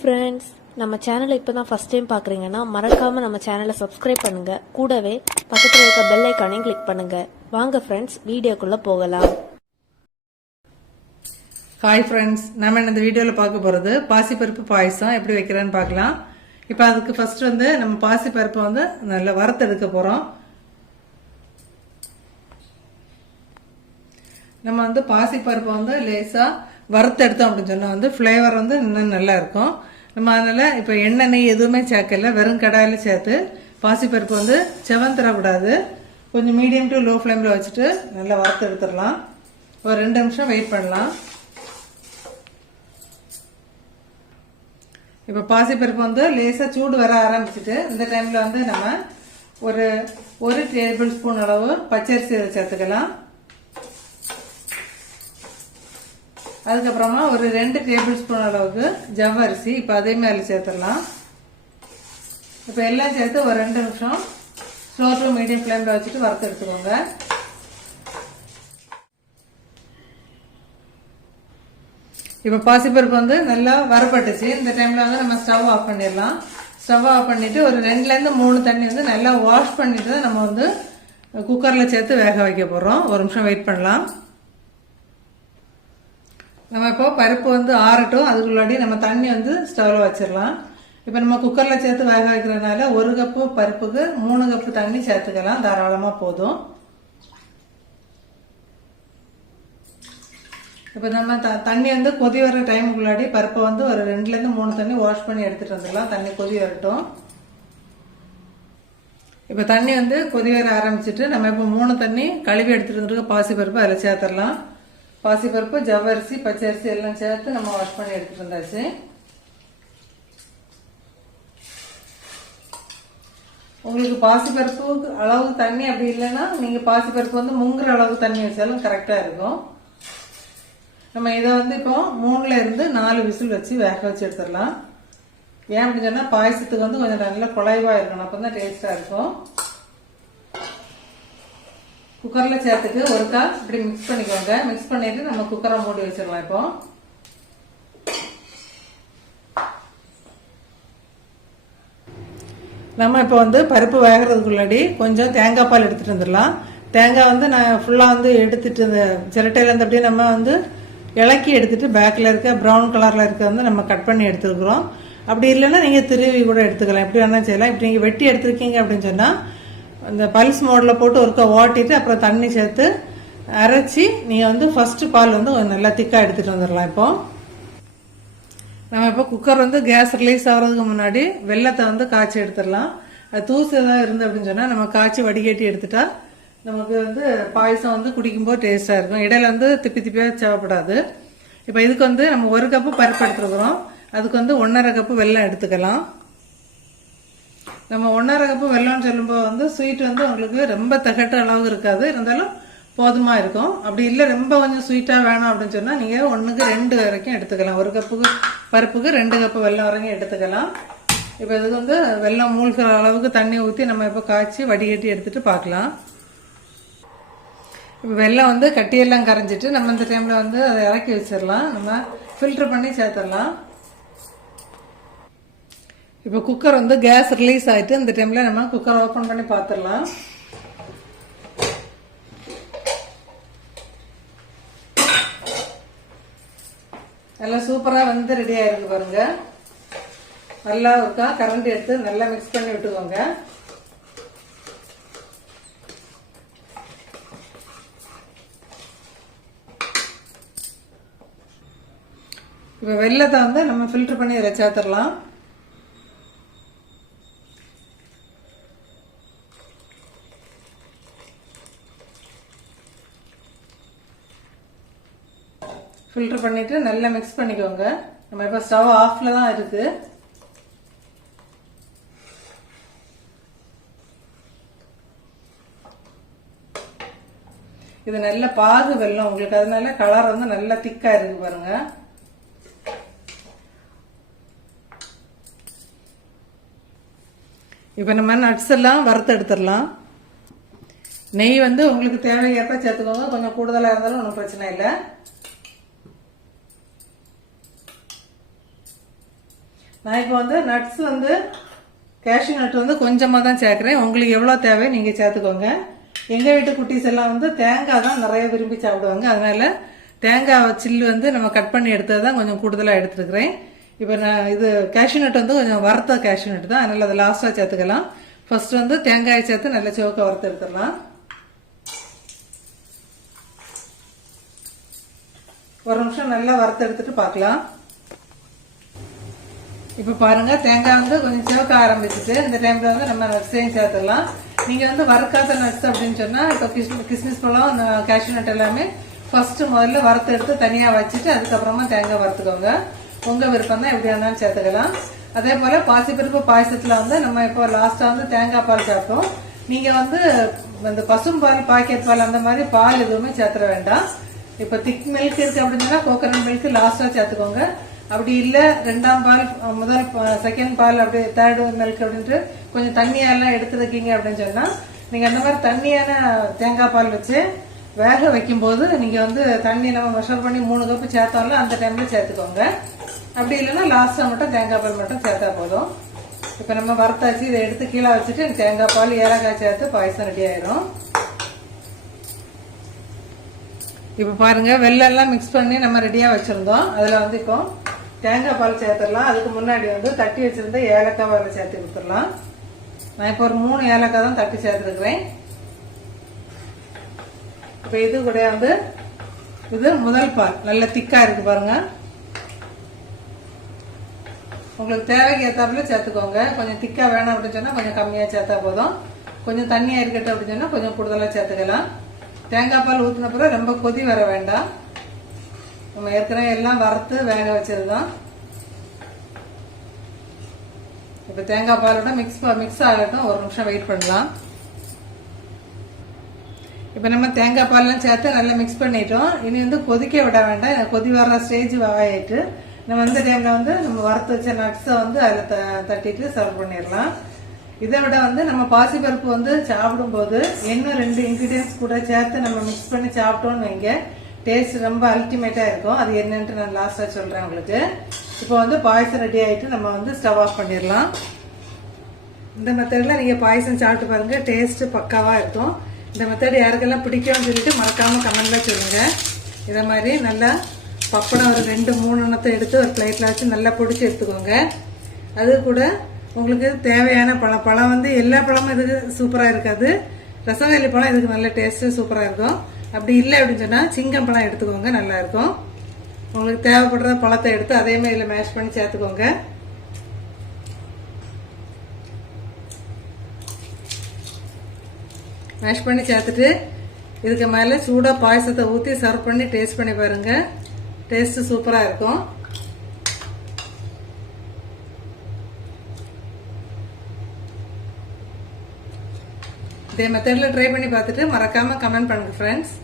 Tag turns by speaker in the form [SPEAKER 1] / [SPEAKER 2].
[SPEAKER 1] Friends நம்ம சேனலை இப்போ தான் ஃபஸ்ட் டைம் பார்க்குறீங்கன்னா மறக்காமல் நம்ம சேனலை சப்ஸ்கிரைப் பண்ணுங்கள் கூடவே பக்கத்தில் இருக்க பெல் ஐக்கானையும் கிளிக் பண்ணுங்கள் வாங்க ஃப்ரெண்ட்ஸ் வீடியோக்குள்ளே போகலாம்.
[SPEAKER 2] ஹாய் ஃப்ரெண்ட்ஸ் நம்ம இந்த வீடியோவில் பார்க்க போகிறது பாசிப்பருப்பு பாயசம். எப்படி வைக்கிறேன்னு பார்க்கலாம். இப்போ அதுக்கு ஃபஸ்ட் வந்து நம்ம பாசிப்பருப்பை வந்து நல்லா வறுத்தெடுக்க போகிறோம் நம்ம வந்து பாசிப்பருப்பை வந்து லேசாக வறுத்தெடுத்தோம் அப்படின்னு சொன்னால் வந்து ஃப்ளேவர் வந்து இன்னும் நல்லா இருக்கும். நம்ம அதனால் இப்போ எண்ணெய் நெய் எதுவுமே சேர்க்கல. வெறும் கடாயில் சேர்த்து பாசிப்பருப்பு வந்து செவந்துடக்கூடாது கொஞ்சம் மீடியம் டு லோ ஃப்ளேமில் வச்சுட்டு நல்லா வறுத்து எடுத்துடலாம். ஒரு ரெண்டு நிமிஷம் வெயிட் பண்ணலாம். இப்போ பாசிப்பருப்பு வந்து லேசாக சூடு வர ஆரம்பிச்சிட்டு இந்த டைமில் வந்து நம்ம ஒரு ஒரு டேபிள் ஸ்பூன் அளவு பச்சரிசி சேர்த்துக்கலாம். அதுக்கப்புறமா ஒரு ரெண்டு டேபிள் ஸ்பூன் அளவுக்கு ஜவ்வரிசி இப்போ அதே மாதிரி சேர்த்துடலாம். இப்போ எல்லாம் சேர்த்து ஒரு ரெண்டு நிமிஷம் ஸ்லோ டு மீடியம் ஃப்ளேமில் வச்சுட்டு வறுத்து எடுத்துக்கோங்க. இப்போ பாசிப்பருப்பு வந்து நல்லா வரப்பட்டுச்சு இந்த டைமில் வந்து நம்ம ஸ்டவ் ஆஃப் பண்ணிடலாம். ஸ்டவ் ஆஃப் பண்ணிவிட்டு ஒரு ரெண்டுலேருந்து மூணு தண்ணி வந்து நல்லா வாஷ் பண்ணிவிட்டு தான் நம்ம வந்து குக்கரில் சேர்த்து வேக வைக்க போகிறோம் ஒரு நிமிஷம் வெயிட் பண்ணலாம். நம்ம இப்போ பருப்பு வந்து ஆறட்டும் அதுக்குள்ளாடி நம்ம தண்ணி வந்து ஸ்டவ்வில் வச்சிடலாம். இப்போ நம்ம குக்கரில் சேர்த்து வேக வைக்கிறதுனால ஒரு கப்பு பருப்புக்கு மூணு கப்பு தண்ணி சேர்த்துக்கலாம். தாராளமாக போதும். இப்போ நம்ம த தண்ணி வந்து கொதி வர டைமுக்குள்ளாடி பருப்பை வந்து ஒரு ரெண்டுலேருந்து மூணு தண்ணி வாஷ் பண்ணி எடுத்துகிட்டு வந்துடலாம். தண்ணி கொதி வரட்டும். இப்போ தண்ணி வந்து கொதி வர ஆரம்பிச்சிட்டு நம்ம இப்போ மூணு தண்ணி கழுவி எடுத்துகிட்டு வந்துருக்க பாசிப்பருப்பு அதில் சேர்த்துடலாம். பாசிப்பருப்பு ஜவ்வரிசி பச்சரிசி எல்லாம் சேர்த்து நம்ம வாஷ் பண்ணி எடுத்துகிட்டு வந்தாச்சு. உங்களுக்கு பாசிப்பருப்பு அளவு தண்ணி அப்படி இல்லைன்னா நீங்கள் பாசிப்பருப்பு வந்து முங்குற அளவு தண்ணி வச்சாலும் கரெக்டாக இருக்கும். நம்ம இதை வந்து இப்போ மூணுல இருந்து நாலு விசில் வச்சு வேக வச்சு எடுத்துடலாம். ஏன் அப்படின்னு சொன்னா பாயசத்துக்கு வந்து கொஞ்சம் நல்லா குழைவா இருக்கணும் அப்போ தான் டேஸ்டா இருக்கும். குக்கரில் சேர்த்துட்டு கால் இப்படி மிக்ஸ் பண்ணிக்கோங்க. மிக்ஸ் பண்ணிட்டு நம்ம குக்கரை மூடி வச்சிடலாம் இப்போ. நம்ம இப்போ வந்து பருப்பு வேகிறதுக்குள்ளாடி கொஞ்சம் தேங்காய் பால் எடுத்துகிட்டு வந்துடலாம். தேங்காய் வந்து நான் ஃபுல்லாக வந்து எடுத்துகிட்டு இந்த சிரட்டையிலேருந்து அப்படியே நம்ம வந்து இலக்கி எடுத்துகிட்டு பேக்கில் இருக்க ப்ரௌன் கலரில் இருக்க வந்து நம்ம கட் பண்ணி எடுத்துருக்குறோம் அப்படி இல்லைன்னா நீங்கள் திருவி கூட எடுத்துக்கலாம். எப்படி வேணாலும் செய்யலாம். இப்படி நீங்கள் வெட்டி எடுத்துருக்கீங்க அப்படின்னு சொன்னால் அந்த பல்ஸ் மோடில் போட்டு ஒருக்கா ஓட்டிட்டு அப்புறம் தண்ணி சேர்த்து அரைச்சி நீங்கள் வந்து ஃபஸ்ட்டு பால் வந்து நல்லா திக்காக எடுத்துகிட்டு வந்துடலாம் இப்போ. நம்ம இப்போ குக்கர் வந்து கேஸ் ரிலீஸ் ஆகிறதுக்கு முன்னாடி வெள்ளத்தை வந்து காய்ச்சி எடுத்துடலாம். அது தூசு ஏதாவது இருந்து அப்படின்னு சொன்னால் நம்ம காய்ச்சி வடிகட்டி எடுத்துட்டா நமக்கு வந்து பாயசம் வந்து குடிக்கும்போது டேஸ்ட்டாக இருக்கும். இடையில வந்து திப்பி திப்பியாக தேவைப்படாது இப்போ இதுக்கு வந்து நம்ம ஒரு கப்பு பருப்பு எடுத்துருக்குறோம். அதுக்கு வந்து ஒன்றரை கப்பு வெல்லம் எடுத்துக்கலாம். நம்ம ஒன்றரை கப்பு வெள்ளம்னு சொல்லும்போது வந்து ஸ்வீட் வந்து உங்களுக்கு ரொம்ப தகட்ட அளவு இருக்காது. இருந்தாலும் போதுமா இருக்கும். அப்படி இல்லை ரொம்ப கொஞ்சம் ஸ்வீட்டாக வேணும் அப்படின்னு சொன்னால் நீங்கள் ஒன்றுக்கு ரெண்டு வரைக்கும் எடுத்துக்கலாம். ஒரு கப்புக்கு பருப்புக்கு ரெண்டு கப்பு வெள்ளம் வரைக்கும் எடுத்துக்கலாம். இப்போ இதுக்கு வந்து வெள்ளம் மூழ்கிற அளவுக்கு தண்ணி ஊற்றி நம்ம இப்போ காய்ச்சி வடிகட்டி எடுத்துகிட்டு பார்க்கலாம் இப்போ வெல்லம் வந்து கட்டியெல்லாம் கரைஞ்சிட்டு நம்ம இந்த டைமில் வந்து அதை இறக்கி வச்சிடலாம். நம்ம ஃபில்ட்ரு பண்ணி சேர்த்துடலாம். இப்போ குக்கர் வந்து கேஸ் ரிலீஸ் ஆகிட்டு இந்த டைமில் நம்ம குக்கர் ஓப்பன் பண்ணி பார்த்துடலாம் நல்லா சூப்பராக வந்து ரெடி ஆயிருக்கு பாருங்க. நல்லா இருக்கா? கரண்ட் எடுத்து நல்லா மிக்ஸ் பண்ணி விட்டுக்கோங்க. இப்போ வெள்ளத்தை வந்து நம்ம ஃபில்டர் பண்ணி இதில் சேர்த்துடலாம். ஃபில்டர் பண்ணிட்டு நல்லா மிக்ஸ் பண்ணிக்கோங்க. நம்ம இப்போ ஸ்டவ் ஆஃப்ல தான் இருக்கு. இது நல்ல பாகு வெள்ளம் உங்களுக்கு அதனால கலர் வந்து நல்லா திக்கா இருக்கு பாருங்க. இப்போ நம்ம நட்ஸ் எல்லாம் வறுத்து எடுத்துடலாம். நெய் வந்து உங்களுக்கு தேவையேற்ப சேர்த்துக்கோங்க. கொஞ்சம் கூடுதலாக இருந்தாலும் ஒன்றும் பிரச்சனை இல்லை. நான் இப்போ வந்து நட்ஸ் வந்து கேஷ்யூ நட் வந்து கொஞ்சமாக தான் சேர்க்குறேன். உங்களுக்கு எவ்வளோ தேவை நீங்கள் சேர்த்துக்கோங்க. எங்கள் வீட்டு குட்டீஸ் எல்லாம் வந்து தேங்காய் தான் நிறைய விரும்பி சாப்பிடுவாங்க. அதனால் தேங்காய் சில்லு வந்து நம்ம கட் பண்ணி எடுத்தது தான் கொஞ்சம் கூடுதலாக எடுத்துருக்கிறேன். இப்போ நான் இது கேஷ்யூ நட் வந்து கொஞ்சம் வறுத்த கேஷ்யூ நட் தான். அதனால் அதை லாஸ்ட்டாக சேர்த்துக்கலாம். ஃபர்ஸ்ட் வந்து தேங்காயை சேர்த்து நல்லா சிவக்க வறுத்து எடுத்துடலாம். ஒரு நிமிஷம் நல்லா வறுத்து எடுத்துட்டு பார்க்கலாம். இப்போ பாருங்கள் தேங்காய் வந்து கொஞ்சம் சிவக்க ஆரம்பிச்சுட்டு இந்த டைமில் வந்து நம்ம நட்ஸையும் சேர்த்துடலாம் நீங்கள் வந்து வறுக்காத நட்ஸ் அப்படின்னு சொன்னால் இப்போ கிஸ்மி கிஸ்மிஸ் பழம் கேஷ்யூ நட் எல்லாமே ஃபஸ்ட்டு முதல்ல வறுத்து எடுத்து தனியாக வச்சுட்டு அதுக்கப்புறமா தேங்காய் வறுத்துக்கோங்க. உங்கள் விருப்பம் தான் எப்படி வேணாலும் சேர்த்துக்கலாம். அதே போல் பாசிப்பருப்பு பாயசத்தில் வந்து நம்ம இப்போ லாஸ்ட்டாக வந்து தேங்காய் பால் சாப்பிட்டோம் நீங்கள் வந்து இந்த பசும்பால் பாக்கெட் பால் அந்த மாதிரி பால் எதுவுமே சேர்த்துட வேண்டாம். இப்போ திக் மில்க் இருக்குது அப்படின்னா கோகனட் மில்க் லாஸ்ட்டாக சேர்த்துக்கோங்க. அப்படி இல்லை ரெண்டாம் பால் முதல் செகண்ட் பால் அப்படி தேர்டு மில்க் அப்படின்ட்டு கொஞ்சம் தண்ணியெல்லாம் எடுத்துருக்கீங்க அப்படின்னு சொன்னால் நீங்கள் அந்த மாதிரி தண்ணியான தேங்காய் பால் வச்சு வேக வைக்கும்போது நீங்கள் வந்து தண்ணி நம்ம மெஷர் பண்ணி மூணு கப்பு சேர்த்தோம்ல அந்த டைமில் சேர்த்துக்கோங்க. அப்படி இல்லைன்னா லாஸ்ட்டாக மட்டும் தேங்காய் பால் மட்டும் சேர்த்தா போதும். இப்போ நம்ம வறுத்தாச்சு இதை எடுத்து கீழே வச்சுட்டு தேங்காய் பால் ஏலக்காய் சேர்த்து பாயசம் ரெடி ஆயிரும். இப்போ பாருங்கள் வெள்ளெல்லாம் எல்லாம் மிக்ஸ் பண்ணி நம்ம ரெடியாக வச்சுருந்தோம். அதில் வந்து இப்போ தேங்காய் பால் சேர்த்துடலாம். அதுக்கு முன்னாடி வந்து தட்டி வச்சிருந்த ஏலக்காய் பால் சேர்த்து கொடுத்துடலாம். நான் இப்போ ஒரு மூணு ஏலக்காய் தான் தட்டி சேர்த்துருக்குறேன். இப்போ இது கூட வந்து இது முதல் பால். நல்ல திக்காக இருக்கு பாருங்க. உங்களுக்கு தேவைக்கு ஏற்றாப்புல சேர்த்துக்கோங்க. கொஞ்சம் திக்காக வேணாம் அப்படின்னு சொன்னால் கொஞ்சம் கம்மியாக சேர்த்தா போதும். கொஞ்சம் தண்ணியாக இருக்கட்டும் அப்படின்னு சொன்னால் கொஞ்சம் கூடுதலாக சேர்த்துக்கலாம். தேங்காய் பால் ஊற்றின பிறகு ரொம்ப கொதி வர வேண்டாம். நம்ம ஏற்கனவே எல்லாம் வறுத்து வேக வச்சது தான் இப்போ தேங்காய் பாலோட மிக்ஸ் மிக்ஸ் ஆகட்டும். ஒரு நிமிஷம் வெயிட் பண்ணலாம். இப்போ நம்ம தேங்காய் பால்லாம் சேர்த்து நல்லா மிக்ஸ் பண்ணிட்டோம். இனி வந்து கொதிக்க விட வேண்டாம். கொதி வர்ற ஸ்டேஜ் ஆகிட்டு நம்ம அந்த டைமில் வந்து நம்ம வறுத்து வச்ச நட்ஸை வந்து அதில் த தட்டிட்டு சர்வ் பண்ணிடலாம். இதை விட வந்து நம்ம பாசிப்பருப்பு வந்து சாப்பிடும்போது இன்னும் ரெண்டு இன்கிரீடியன்ஸ் கூட சேர்த்து நம்ம மிக்ஸ் பண்ணி சாப்பிட்டோம்னு வைங்க. டேஸ்ட் ரொம்ப அல்டிமேட்டாக இருக்கும். அது என்னன்ட்டு நான் லாஸ்ட்டாக சொல்கிறேன் உங்களுக்கு. இப்போ வந்து பாயசம் ரெடி ஆகிட்டு நம்ம வந்து ஸ்டவ் ஆஃப் பண்ணிடலாம். இந்த மெத்தடில் நீங்கள் பாயசம் சாப்பிட்டு பாருங்கள் டேஸ்ட்டு பக்காவாக இருக்கும். இந்த மெத்தட் யாருக்கெல்லாம் பிடிக்கும்னு சொல்லிட்டு மறக்காமல் கமெண்ட்ல சொல்லுங்கள் இதை மாதிரி நல்லா பப்படம் ஒரு ரெண்டு மூணு எண்ணத்தை எடுத்து ஒரு பிளேட்டில் வச்சு நல்லா பிடிச்சி எடுத்துக்கோங்க. அது கூட உங்களுக்கு தேவையான பழம். பழம் வந்து எல்லா பழமும் இதுக்கு சூப்பராக இருக்காது. ரசவல்லி பழம் இதுக்கு நல்ல டேஸ்ட்டு சூப்பராக இருக்கும். அப்படி இல்லை அப்படின்னு சொன்னால் சிங்கம் பழம் எடுத்துக்கோங்க நல்லாயிருக்கும். உங்களுக்கு தேவைப்படுற பழத்தை எடுத்து அதே மாதிரி இதில் மேஷ் பண்ணி சேர்த்துக்கோங்க. மேஷ் பண்ணி சேர்த்துட்டு இதுக்கு மேலே சூடாக பாயசத்தை ஊற்றி சர்வ் பண்ணி டேஸ்ட் பண்ணி பாருங்க. டேஸ்ட்டு சூப்பராக இருக்கும். இதே மெத்தடில் ட்ரை பண்ணி பார்த்துட்டு மறக்காமல் கமெண்ட் பண்ணுங்கள் ஃப்ரெண்ட்ஸ்